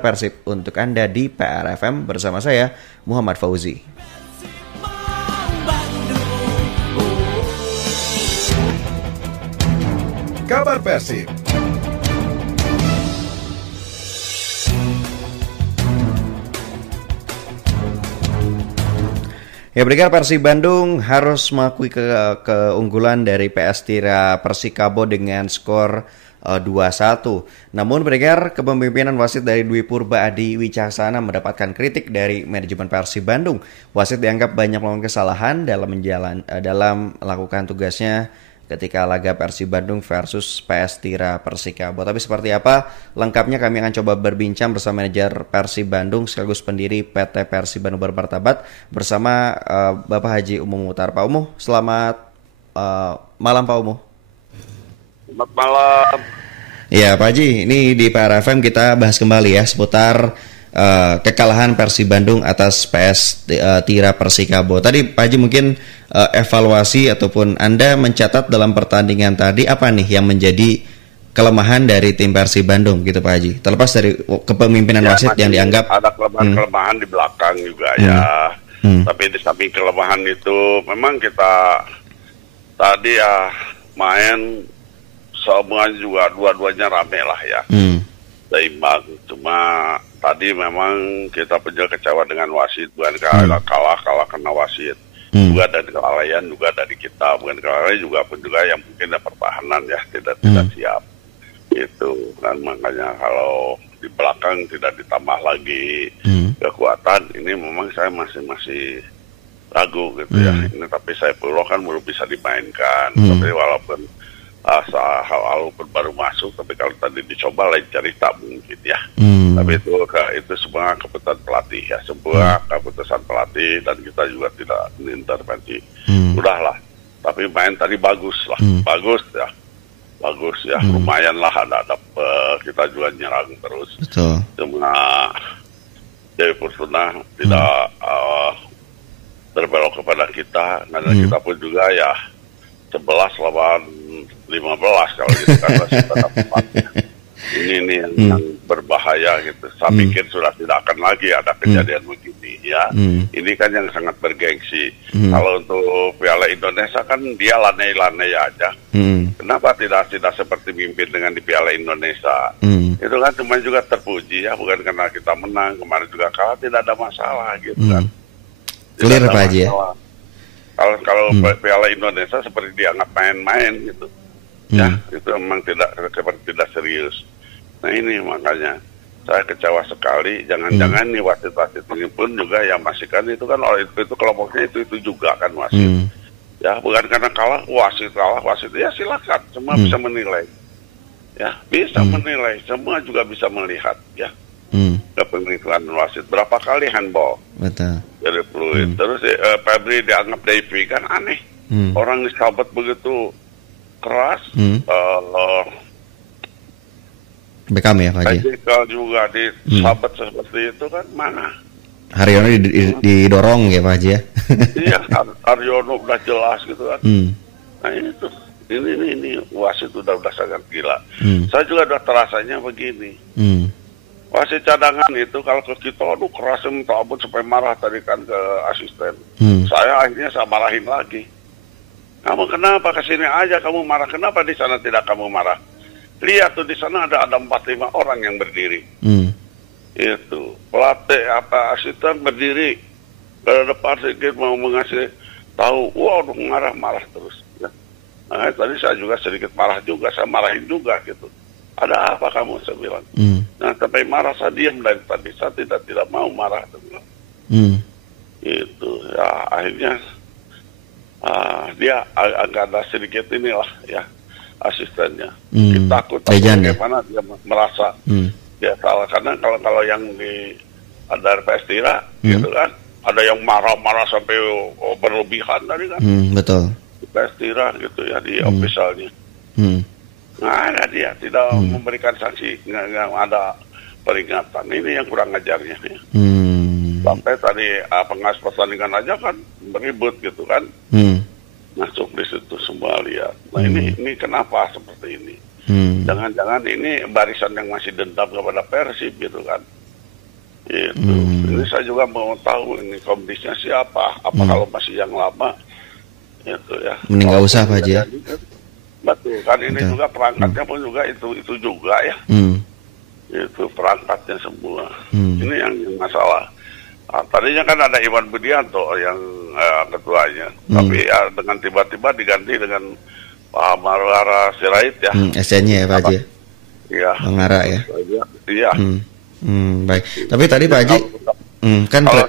Persib untuk Anda di PRFM bersama saya Muhammad Fauzi. Kabar Persib. Ya, Brigade Persib Bandung harus mengakui keunggulan dari PS Tira Persikabo dengan skor 2-1. Namun Brigade, kepemimpinan wasit dari Dwi Purba Adi Wicaksana mendapatkan kritik dari manajemen Persib Bandung. Wasit dianggap banyak melakukan kesalahan dalam melakukan tugasnya ketika laga Persib Bandung versus PS Tira Persikabo. Tapi seperti apa lengkapnya kami akan coba berbincang bersama manajer Persib Bandung sekaligus pendiri PT Persib Bandung Bermartabat bersama Bapak Haji Umuh Muhtar. Pak Umuh, selamat malam Pak Umuh. Selamat malam. Ya Pak Haji, ini di PRFM kita bahas kembali ya seputar kekalahan Persib Bandung atas PS Tira Persikabo. Tadi Pak Haji mungkin evaluasi ataupun Anda mencatat dalam pertandingan tadi apa nih yang menjadi kelemahan dari tim Persib Bandung gitu Pak Haji. Terlepas dari kepemimpinan wasit yang dianggap ada kelemahan di belakang juga ya. Tapi di samping kelemahan itu memang kita tadi ya main semuanya juga dua-duanya rame lah ya. Seimbang. Cuma tadi memang kita penjual kecewa dengan wasit, bukan kalah karena wasit. Juga dari kelalaian juga dari kita, bukan kelalaian juga pun juga yang mungkin ada pertahanan ya tidak siap. Itu kan makanya kalau di belakang tidak ditambah lagi kekuatan, ini memang saya masih ragu gitu ya. Ini tapi Saifullah kan belum bisa dimainkan. Tapi walaupun hal-hal baru masuk, tapi kalau tadi dicoba lain cerita mungkin ya. Tapi itu semua keputusan pelatih ya, semua keputusan pelatih dan kita juga tidak mengintervensi. Udahlah, tapi main tadi bagus ya, lumayan lah ada kita juga nyerang terus. Betul. Cuma Dewi Persuna tidak berbelok kepada kita, karena kita pun juga ya 11 lawan 15 kalau gitu kan masih tetap 4. Ini yang berbahaya gitu. Saya pikir sudah tidak akan lagi ada kejadian begini ya. Ini kan yang sangat bergengsi. Kalau untuk Piala Indonesia kan dia lanai-lanai aja. Kenapa tidak seperti mimpin dengan di Piala Indonesia? Itu kan cuma juga terpuji ya, bukan karena kita menang. Kemarin juga kalah, tidak ada masalah gitu kan. Clear Pak Haji ya. Kalau Piala Indonesia seperti dianggap main-main gitu. Ya, itu memang tidak serius. Nah ini makanya saya kecewa sekali. Jangan-jangan nih wasit-wasit ini pun juga yang masih kan itu kan oleh itu kelompoknya itu juga kan wasit. Ya, bukan karena kalah wasit ya silakan, semua bisa menilai. Ya, bisa menilai, semua juga bisa melihat ya. Kepemilikan wasit berapa kali handball. Betul. Dari fluid. Terus Febri dianggap Davy kan aneh. Orang disahabat begitu keras. Beckham ya Pak Haji. Kalau juga disahabat seperti itu kan mana? Haryono didorong ya Pak Haji ya. Iya, Haryono udah jelas gitu kan. Nah ini wasit udah sangat gila. Saya juga udah terasanya begini. Wasit cadangan itu kalau ke kita aduh kerasnya minta ampun sampai marah tadi kan ke asisten. Saya akhirnya marahin lagi. Kamu kenapa kesini aja kamu marah? Kenapa di sana tidak kamu marah? Lihat tuh di sana ada 4-5 orang yang berdiri. Itu pelatih asisten berdiri ke depan sedikit mau mengasih tahu. Waduh marah terus. Ya. Nah, tadi saya juga sedikit marah juga, saya marahin juga gitu. Ada apa kamu saya bilang. Nah sampai marah saya diam dari tadi, saya tidak mau marah. Itu ya akhirnya dia agak ada sedikit inilah ya asistennya. Kita takut bagaimana dia merasa dia salah karena kalau yang di ada PS Tira gitu kan ada yang marah-marah sampai berlebihan tadi kan. Betul. Di PS Tira gitu ya di officialnya. Nggak ada dia tidak memberikan sanksi, nggak ada peringatan. Ini yang kurang ajarnya ya. Sampai tadi pengawas pertandingan aja kan beribut gitu kan. Masuk di situ semua lihat. Nah ini kenapa seperti ini? Jangan-jangan ini barisan yang masih dendam kepada Persib gitu kan? Itu. Ini saya juga mau tahu ini komdisnya siapa. Apa kalau masih yang lama? Itu ya. Mending nggak usah Pak Haji ya. Betul kan ini juga perangkatnya pun juga itu juga ya. Itu perangkatnya semua. Ini yang masalah. Tadinya kan ada Iwan Budianto yang ketuanya, tapi ya dengan tiba-tiba diganti dengan Pak Marwara Sirait ya. SC-nya ya Pak Haji. Iya. Mengara ya. Iya. Baik. Tapi tadi Pak Haji kan kalau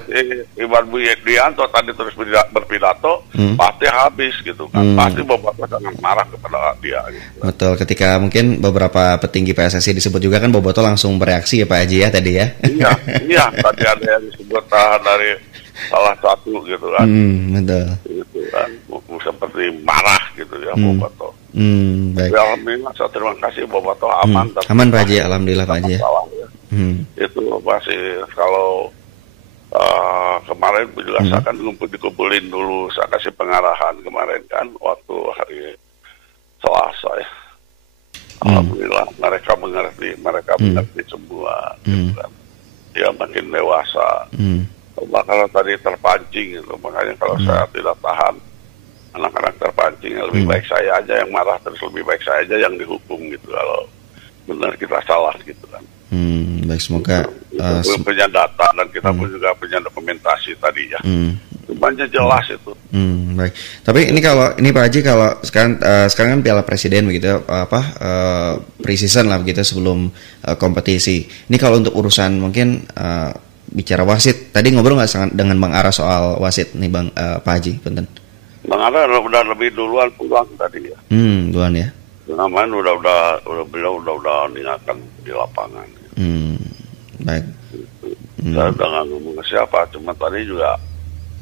Iwan Budianto tadi terus berpidato, pasti habis gitu kan. Pasti Bobotoh sangat marah kepada dia. Gitu. Betul. Ketika mungkin beberapa petinggi PSSI disebut juga kan Bobotoh langsung bereaksi ya Pak Haji ya tadi ya. Iya. Tadi ada yang disebut dari salah satu gitu kan. Betul. Gitu kan. Seperti marah gitu ya Bobotoh. Baik. Ya, alhamdulillah saya terima kasih Bobotoh aman. Aman Pak Haji, alhamdulillah Pak Haji. Ya. Itu masih kalau kemarin juga saya kan dikumpulin dulu, saya kasih pengarahan kemarin kan waktu hari Selasa ya. Alhamdulillah mereka mengerti semua. Gitu kan. Dia makin dewasa. Kalau tadi terpancing gitu, makanya kalau saya tidak tahan anak-anak terpancing, lebih baik saya aja yang marah, terus lebih baik saya aja yang dihukum gitu kalau benar kita salah gitu kan. Baik, semoga punya data dan kita pun juga punya dokumentasi tadi ya. Semuanya jelas itu. Baik. Tapi ini Pak Haji kalau sekarang kan Piala Presiden begitu pre-season lah begitu sebelum kompetisi. Ini kalau untuk urusan mungkin bicara wasit, tadi ngobrol nggak dengan Bang Ara soal wasit nih Bang Pak Haji, punten. Bang Ara udah lebih duluan pulang tadi ya. Duluan ya. Namanya beliau udah meninggalkan di lapangan. Baik. Saya udah nggak ngomong ke siapa, cuma tadi juga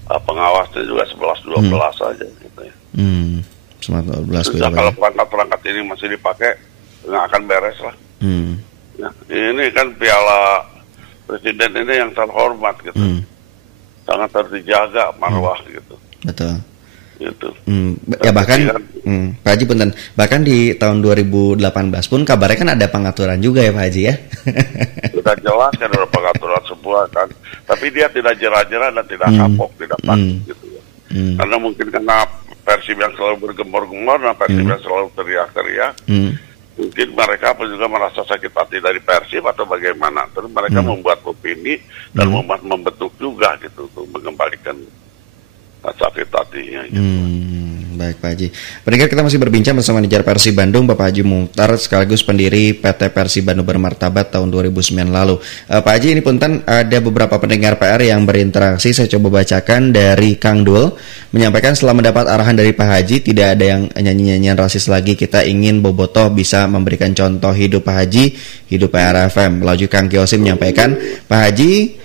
pengawasnya juga 11-12 aja gitu ya. 11-12. Kalau perangkat ini masih dipakai, nggak akan beres lah. Ya, ini kan Piala Presiden ini yang terhormat gitu, sangat terjaga marwah gitu. Betul. Gitu. Ya bahkan Pak Haji punten, bahkan di tahun 2018 pun kabarnya kan ada pengaturan juga ya Pak Haji ya. Sudah jelas kan ada pengaturan semua kan, tapi dia tidak jera-jera dan tidak kapok, tidak takut gitu ya. Karena mungkin karena Persib yang selalu bergembor-gembor dan Persib yang selalu teriak-teriak, mungkin mereka pun juga merasa sakit hati dari Persib atau bagaimana, terus mereka membuat opini dan membentuk juga gitu untuk mengembalikan sakit hatinya gitu. Baik Pak Haji. Pendengar, kita masih berbincang bersama manajer Persib Bandung Bapak Haji Muchtar sekaligus pendiri PT Persib Bandung Bermartabat tahun 2009 lalu. Pak Haji, ini punten ada beberapa pendengar PR yang berinteraksi, saya coba bacakan dari Kang Dul menyampaikan setelah mendapat arahan dari Pak Haji tidak ada yang nyanyi-nyanyian rasis lagi, kita ingin Bobotoh bisa memberikan contoh hidup Pak Haji, hidup PRFM. Lalu Kang Kiosi menyampaikan Pak Haji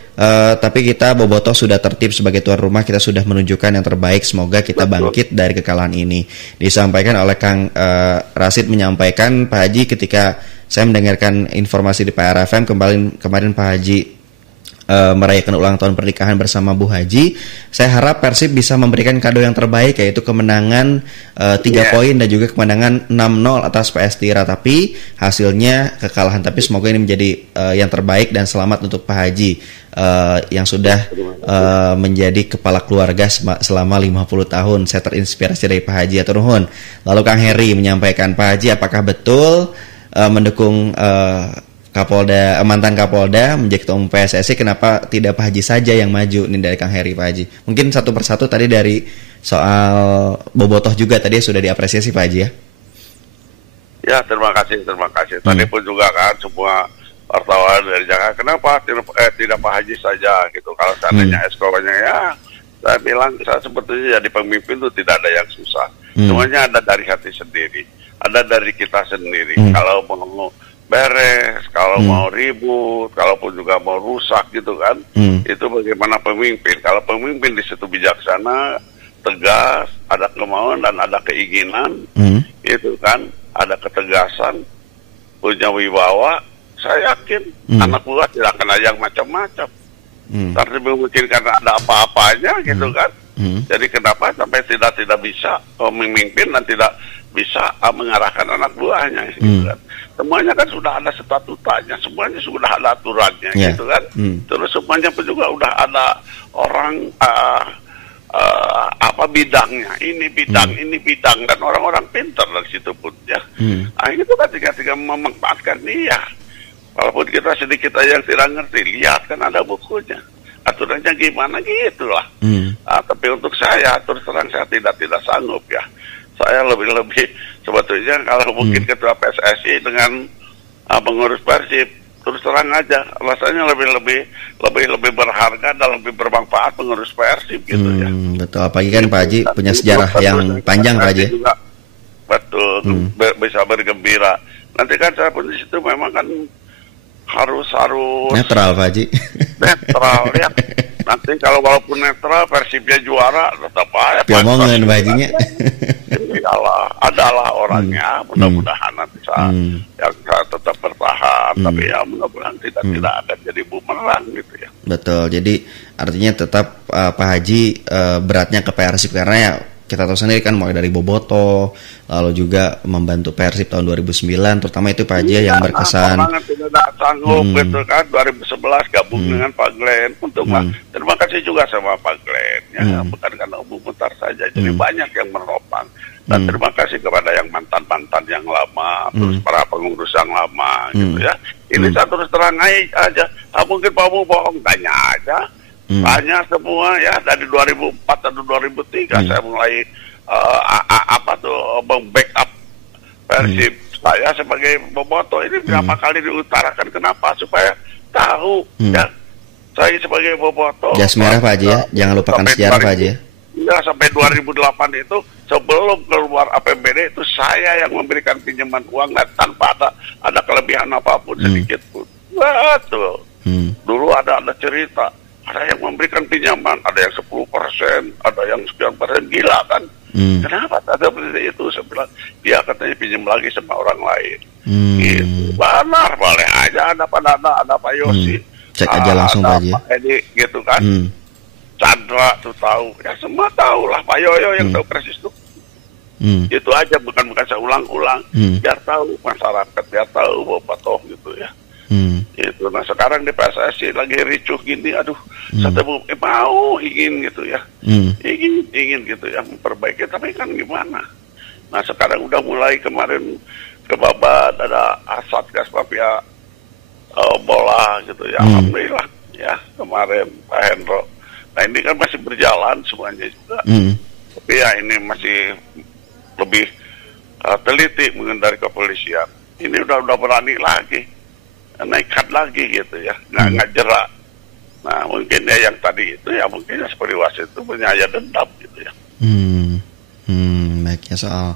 tapi kita Bobotoh sudah tertib sebagai tuan rumah, kita sudah menunjukkan yang terbaik, semoga kita bangkit dari kekalahan ini. Disampaikan oleh Kang Rasid menyampaikan Pak Haji, ketika saya mendengarkan informasi di PRFM kemarin Pak Haji merayakan ulang tahun pernikahan bersama Bu Haji, saya harap Persib bisa memberikan kado yang terbaik, yaitu kemenangan 3 poin dan juga kemenangan 6-0 atas PS Tira, tapi hasilnya kekalahan, tapi semoga ini menjadi yang terbaik dan selamat untuk Pak Haji yang sudah menjadi kepala keluarga selama 50 tahun. Saya terinspirasi dari Pak Haji, atur nuhun. Lalu Kang Heri menyampaikan, Pak Haji apakah betul mendukung mantan Kapolda menjadi ketua umum PSSI, kenapa tidak Pak Haji saja yang maju? Ini dari Kang Heri. Pak Haji, mungkin satu persatu tadi dari soal Bobotoh juga tadi sudah diapresiasi Pak Haji ya. Ya, terima kasih. Tadi pun juga kan semua wartawan dari Jakarta, kenapa tidak Pak Haji saja gitu? Kalau seandainya esko-nya ya, saya bilang saya sebetulnya jadi pemimpin itu tidak ada yang susah. Semuanya ada dari hati sendiri, ada dari kita sendiri. Kalau mau beres, kalau mau ribut, kalaupun juga mau rusak gitu kan, itu bagaimana pemimpin. Kalau pemimpin di situ bijaksana, tegas, ada kemauan dan ada keinginan, itu kan, ada ketegasan, punya wibawa, saya yakin anak buah tidak akan ada yang macam-macam. Tapi mungkin karena ada apa-apanya gitu kan. Jadi kenapa sampai tidak bisa memimpin dan tidak bisa mengarahkan anak buahnya gitu kan. Semuanya kan sudah ada statutanya, semuanya sudah ada aturannya gitu kan. Terus semua semuanya pun juga udah ada orang bidangnya, ini bidang dan orang-orang pintar dari situ pun ya. Itu kan ketika memanfaatkan dia, walaupun kita sedikit aja yang tidak ngerti, lihat kan ada bukunya, aturannya gimana gitu lah. Tapi untuk saya terus terang saya tidak sanggup ya. Saya lebih sebetulnya kalau mungkin ketua PSSI dengan pengurus Persib, terus terang aja rasanya lebih berharga dan lebih bermanfaat pengurus Persib gitu ya. Betul, apalagi kan Pak Haji punya sejarah yang panjang Pak Haji. Betul, bisa bergembira. Nanti kan saya pun di situ memang kan harus netral Pak Haji. Netral ya. Nanti kalau walaupun netral Persibnya juara tetap aja. Piomongan Pak Hajinya. Adalah orangnya, mudah-mudahan nanti yang tetap bertahan, tapi ya mudah-mudahan tidak akan jadi bumerang gitu ya. Betul, jadi artinya tetap Pak Haji beratnya ke Persib karena ya kita tahu sendiri kan mulai dari Boboto, lalu juga membantu Persib tahun 2009, terutama itu Pak Haji yang berkesan. Tidak sanggup gitu kan, 2011 gabung dengan Pak Glenn. Terima kasih juga sama Pak Glenn, ya bukan karena Umum Putar saja, jadi banyak yang menopang. Dan terima kasih kepada yang mantan-mantan yang lama, terus para pengurus yang lama gitu ya. Ini saya terus terang aja, mungkin Pak Mu bohong, tanya aja. Tanya semua ya, dari 2004 atau 2003 saya mulai backup Persib. Saya sebagai boboto ini berapa kali diutarakan, kenapa? Supaya tahu ya, saya sebagai boboto. Jas merah Pak Haji ya, jangan lupakan sejarah Pak Haji ya. Ya, sampai 2008 itu sebelum keluar APBD itu saya yang memberikan pinjaman uang dan tanpa ada kelebihan apapun sedikit pun. Betul. Dulu ada cerita, ada yang memberikan pinjaman, ada yang 10%, ada yang sekian persen, gila kan? Kenapa ada seperti itu? Saya bilang, dia katanya pinjam lagi sama orang lain. Gitu. Benar, boleh aja ada Pak Yosi. Cek aja langsung Pak Haji. Pak Edi gitu kan. Chandra tuh tahu, ya semua tahu lah, Pak Yoyo yang tahu persis tuh. Itu aja, bukan saya ulang-ulang, biar tahu masyarakat, biar tahu bobotoh gitu ya. Itu. Nah sekarang di PSSI lagi ricuh gini, aduh, saya ingin gitu ya, ingin gitu ya memperbaiki, tapi kan gimana? Nah sekarang udah mulai kemarin ke Babat ada Satgas Mafia bola gitu ya, alhamdulillah ya kemarin Pak Hendro. Nah ini kan masih berjalan semuanya juga, tapi ya ini masih lebih teliti mungkin dari kepolisian. Ini udah berani lagi, naikkan lagi gitu ya, nggak jerak. Nah mungkin ya yang tadi itu ya mungkin ya seperti wasit itu punya dendam gitu ya. Baik ya soal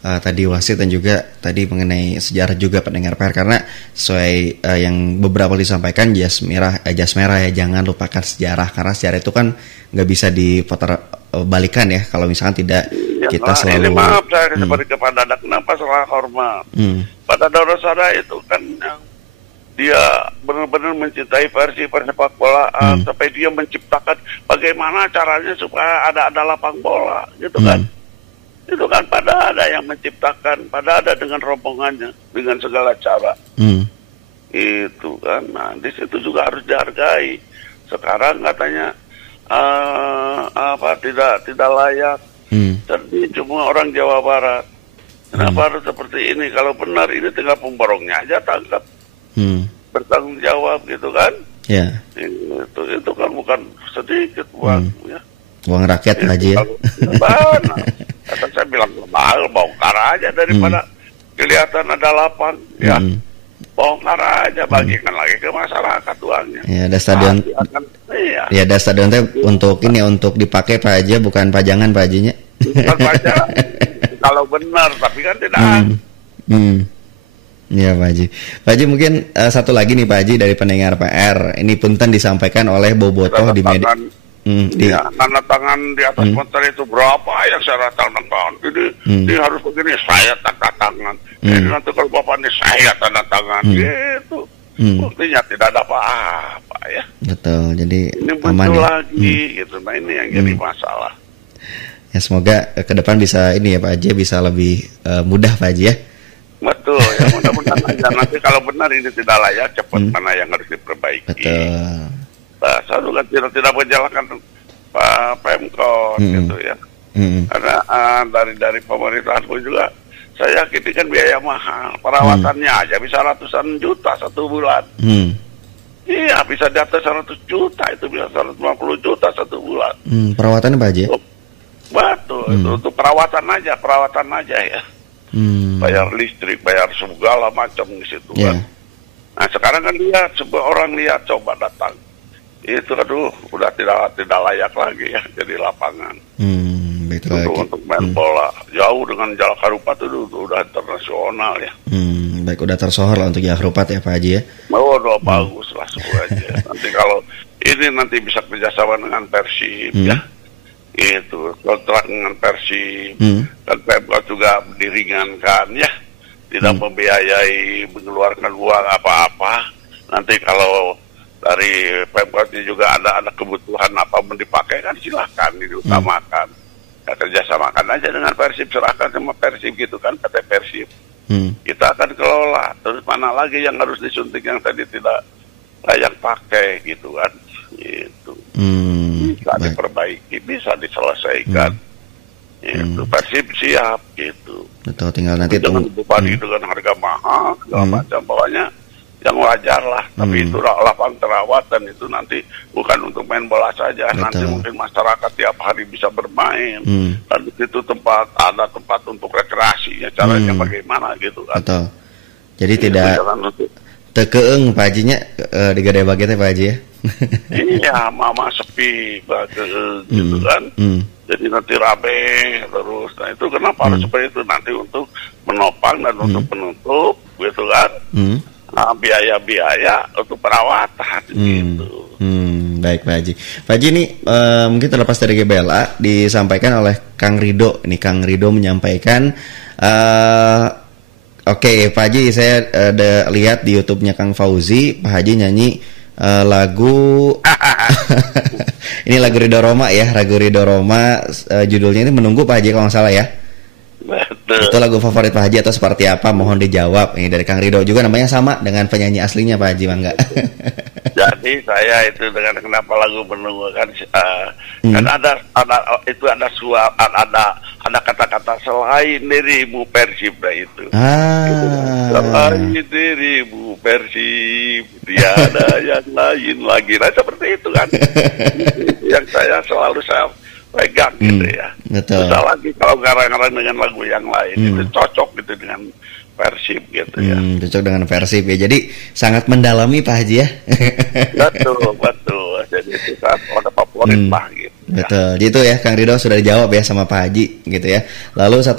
tadi wasit dan juga tadi mengenai sejarah juga pendengar PR, karena sesuai yang beberapa disampaikan jas merah ya, jangan lupakan sejarah, karena sejarah itu kan nggak bisa diputar balikan ya kalau misalkan tidak kita selalu. Ini maaf saya seperti kepada Anda, kenapa salah hormat? Pada Dorosada itu kan yang dia benar-benar mencintai persepak bolaan, sampai dia menciptakan bagaimana caranya supaya ada lapang bola gitu kan. Itu kan pada ada yang menciptakan, pada ada dengan rombongannya, dengan segala cara. Itu kan, nah di situ juga harus dihargai. Sekarang katanya tidak layak. Jadi cuma orang Jawa Barat. Kenapa harus seperti ini? Kalau benar ini tinggal pemborongnya aja tangkap, bertanggung jawab gitu kan? Ya. Itu kan bukan sedikit uang ya. Uang rakyat Haji ya. Kata saya bilang mahal, bongkar aja daripada kelihatan ada lapang ya. Bongkar aja, bagikan lagi ke masyarakat uangnya. Ya, ada stadion. Ya, ada stadion teh untuk ini, untuk dipakai Pak Haji, bukan pajangan Pak Hajinya. Bukan pajangan. Kalau benar, tapi kan tidak. Ya Pak Haji. Pak Haji mungkin satu lagi nih Pak Haji dari pendengar PR. Ini punten disampaikan oleh Bobotoh di media. Ya, tanda tangan di atas menteri itu berapa yang saya tanda tangan. Ini harus begini, saya tanda tangan. Ini nanti kalau bapak ini saya tanda tangan. Gitu. Buktinya tidak ada apa-apa ya. Betul, jadi ini aman muncul ya. lagi gitu. Nah ini yang jadi masalah. Ya semoga ke depan bisa ini ya Pak Haji, bisa lebih mudah Pak Haji ya. Betul, ya mudah-mudahan aja. Nanti kalau benar ini tidak layak, cepat mana yang harus diperbaiki. Betul. Nah, saya juga tidak menjalankan Pemkot gitu ya. Karena dari pemerintahan pun juga saya yakin ini kan biaya mahal. Perawatannya aja bisa ratusan juta satu bulan. Iya, bisa di atas 100 juta, itu bisa 150 juta satu bulan. Perawatannya Pak Haji? Betul, itu untuk perawatan aja ya. Bayar listrik, bayar segala macam di situ kan. Nah sekarang kan lihat, sebuah orang lihat coba datang. Itu udah tidak layak lagi ya jadi lapangan. Untuk main bola jauh dengan Jalak Harupat itu udah internasional ya. Baik, udah tersohor lah untuk Jalak Harupat ya Pak Haji ya. Udah bagus lah semuanya. Nanti kalau ini bisa kerjasama dengan Persib ya. Itu kontrak dengan Persib dan Pemkot juga diringankan ya. Tidak membiayai mengeluarkan uang apa-apa. Nanti kalau dari Pemkot juga ada kebutuhan apa mau dipakai kan silahkan diutamakan. Ya, kerjasamakan aja dengan Persib, serahkan sama Persib gitu kan, kata Persib. Kita akan kelola. Terus mana lagi yang harus disuntik yang tadi tidak layak pakai gitu kan. Gitu. Bisa diperbaiki, bisa diselesaikan. Itu Persib siap gitu. Betul, tinggal nanti jangan dibebani dengan harga mahal segala macam, pokoknya yang wajar lah. Tapi itu lapangan terawat dan itu nanti bukan untuk main bola saja. Betul. Nanti mungkin masyarakat tiap hari bisa bermain. Dan di situ ada tempat untuk rekreasi ya, caranya bagaimana gitu kan. Betul. Jadi tidak tekeeng Pak Hajinya di Gede Bagete Pak Haji ya. Iya, mama sepi gitu kan. Jadi nanti rame terus. Nah itu kenapa harus seperti itu, nanti untuk menopang dan untuk penutup gitu kan. Biaya-biaya untuk perawatan gitu. Baik Pak Haji. Pak Haji ini mungkin terlepas dari GBLA disampaikan oleh Kang Rido. Ini Kang Rido menyampaikan Oke, Pak Haji, saya ada lihat di YouTube-nya Kang Fauzi, Pak Haji nyanyi lagu ini lagu Ridho Roma ya, lagu Ridho Roma, judulnya ini Menunggu Pak Haji kalau nggak salah ya. Betul. Itu lagu favorit Pak Haji atau seperti apa? Mohon dijawab. Ini dari Kang Rido juga, namanya sama dengan penyanyi aslinya Pak Haji, Mangga. Jadi saya itu dengan kenapa lagu Menunggu kan kan ada itu ada kata-kata selain dirimu Persib itu. Selain dirimu Persib tiada yang lain lagi. Nah seperti itu kan. Yang saya selalu pegang gitu ya. Betul. Bisa lagi kalau garang-garang dengan lagu yang lain itu cocok gitu dengan Persib gitu ya. Cocok dengan Persib ya. Jadi sangat mendalami Pak Haji ya. Betul. Jadi itu ada favorit lah gitu. Betul. Gitu ya Kang Rido sudah dijawab ya sama Pak Haji gitu ya. Lalu satu